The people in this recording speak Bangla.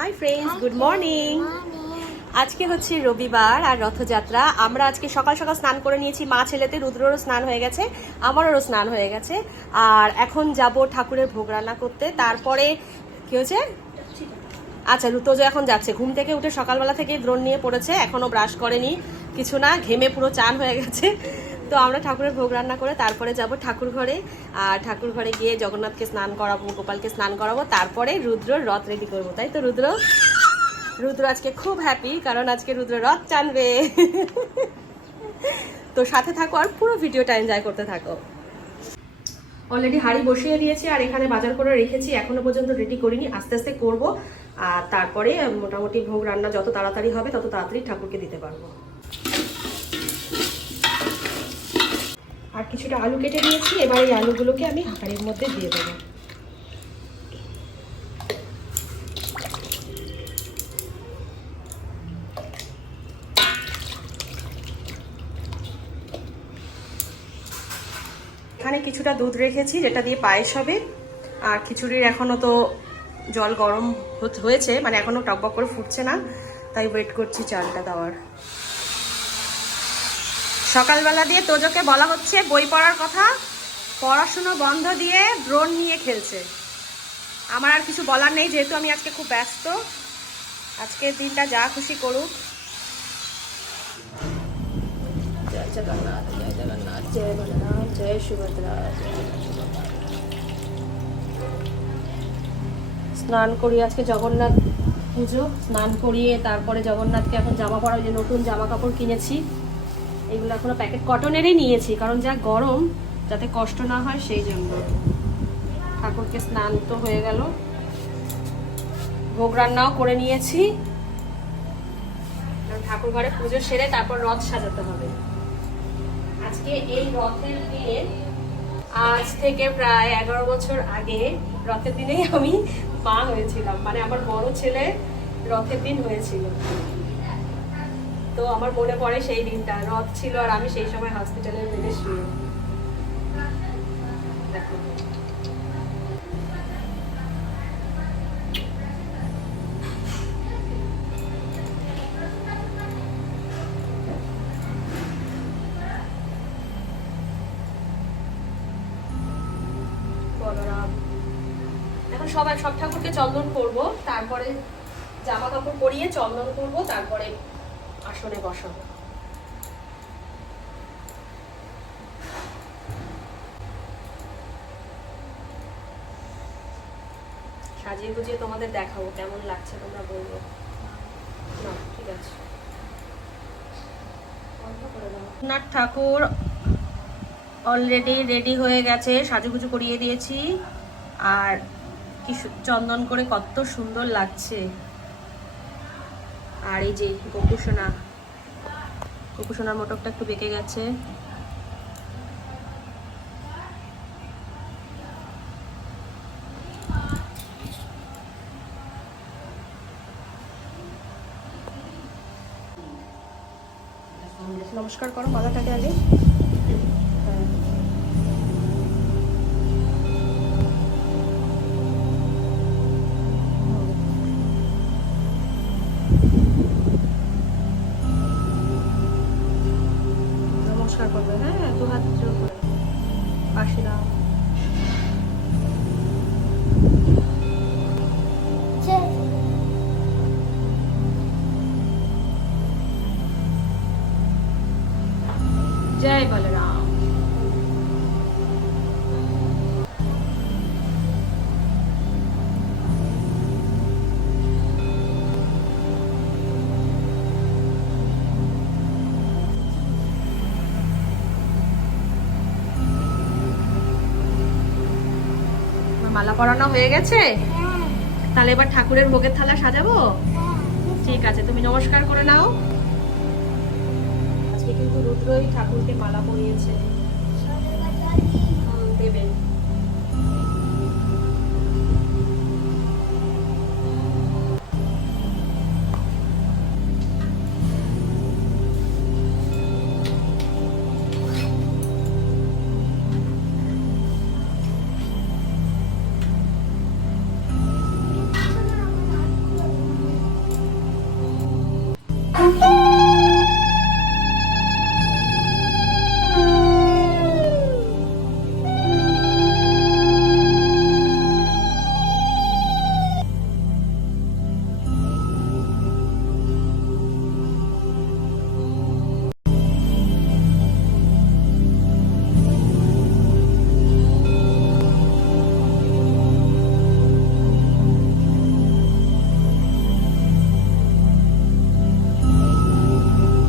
Hi friends, good morning. আজকে হচ্ছে রবিবার আর রথযাত্রা। আমরা আজকে সকাল সকাল স্নান করে নিয়েছি, মা ছেলেতে। রুদ্ররও স্নান হয়ে গেছে, আমারও স্নান হয়ে গেছে। আর এখন যাব ঠাকুরের ভোগ রান্না করতে। তারপরে কি হয়েছে? আচ্ছা, তোজো এখন যাচ্ছে, ঘুম থেকে উঠে সকালবেলা থেকে দ্রোণ নিয়ে পড়েছে, এখনো ব্রাশ করেনি, কিছু না, ঘেমে পুরো চান হয়ে গেছে। তো আমরা ঠাকুরের ভোগ রান্না করে তারপরে যাব ঠাকুর ঘরে। আর ঠাকুর ঘরে গিয়ে জগন্নাথকে স্নান করাবো, গোপালকে স্নান করাবো, তারপরে রুদ্রর রথ রেডি করবো। তাই তো রুদ্র আজকে খুব হ্যাপি, কারণ আজকে রুদ্র রথ টানবে। তো সাথে থাকো আর পুরো ভিডিওটা এনজয় করতে থাকো। অলরেডি হাঁড়ি বসিয়ে দিয়েছি আর এখানে বাজার করে রেখেছি, এখনো পর্যন্ত রেডি করিনি, আস্তে আস্তে করব। আর তারপরে মোটামুটি ভোগ রান্না যত তাড়াতাড়ি হবে তত তাড়াতাড়ি ঠাকুরকে দিতে পারবো। আর কিছুটা আলু কেটে নিয়েছি, এবার এই আলুগুলোকে আমি হাঁড়ির মধ্যে দিয়ে দেবো। এখানে কিছুটা দুধ রেখেছি যেটা দিয়ে পায়েস হবে। আর খিচুড়ির এখনো তো জল গরম হয়েছে, মানে এখনো টকবক করে ফুটছে না, তাই ওয়েট করছি চালটা দেওয়ার। সকালবেলা দিয়ে তোজোকে বলা হচ্ছে বই পড়ার কথা, পড়াশুনো বন্ধ দিয়ে ড্রোন নিয়ে খেলছে। আমার আর কিছু বলার নেই, যেহেতু আমি আজকে খুব ব্যস্ত। আজকের দিনটা যা খুশি করুক। জয় জগন্নাথ, জয় জগন্নাথ, জয় বলরাম, জয় সুভদ্রা। স্নান করি, আজকে জগন্নাথ পুজো, স্নান করিয়ে তারপরে জগন্নাথকে এখন জামা পরা, যে নতুন জামা কাপড় কিনেছি, এগুলো এখনো প্যাকেট কটনেরই নিয়েছি, কারণ যা গরম, যাতে কষ্ট না হয় সেই জন্য। ঠাকুরকে স্নান তো হয়ে গেল, ভোগ রান্নাও করে নিয়েছি। ঠাকুর ঘরে পুজো সেরে তারপর রথ সাজাতে হবে। আজকে এই রথের দিনে, আজ থেকে প্রায় 11 বছর আগে রথের দিনেই আমি মা হয়েছিলাম, মানে আমার বড় ছেলে রথের দিন হয়েছিল। তো আমার মনে পড়ে সেই দিনটা, রথ ছিল আর আমি সেই সময় হসপিটালের বেডে শুয়ে। দেখো বলরাম, এখন সব ঠাকুরকে চন্দন করব, তারপরে জামা কাপড় পরিয়ে চন্দন করব, তারপরে আসনে বসাবো। সাজিয়ে গুজিয়ে তোমাদের দেখাবো কেমন লাগছে, তোমরা বলবো। না ঠিক আছে, জগন্নাথ ঠাকুর অলরেডি রেডি হয়ে গেছে, সাজুগুজু করিয়ে দিয়েছি। আর কি চন্দন করে কত সুন্দর লাগছে। আর এই যে গোপুসোনার মোটকটা একটু বেঁকে গেছে। নমস্কার করো মাথাটাকে আগে। নমস্কার করবে, হ্যাঁ, দু হাত জোর করে পাশে দাও। জয় বলরাম। মালা পরানো হয়ে গেছে, তাহলে এবার ঠাকুরের ভোগের থালা সাজাবো। ঠিক আছে, তুমি নমস্কার করে নাও। আজকে কিন্তু রুদ্রই ঠাকুরকে মালা পরিয়েছে, দেবেন। Thank you.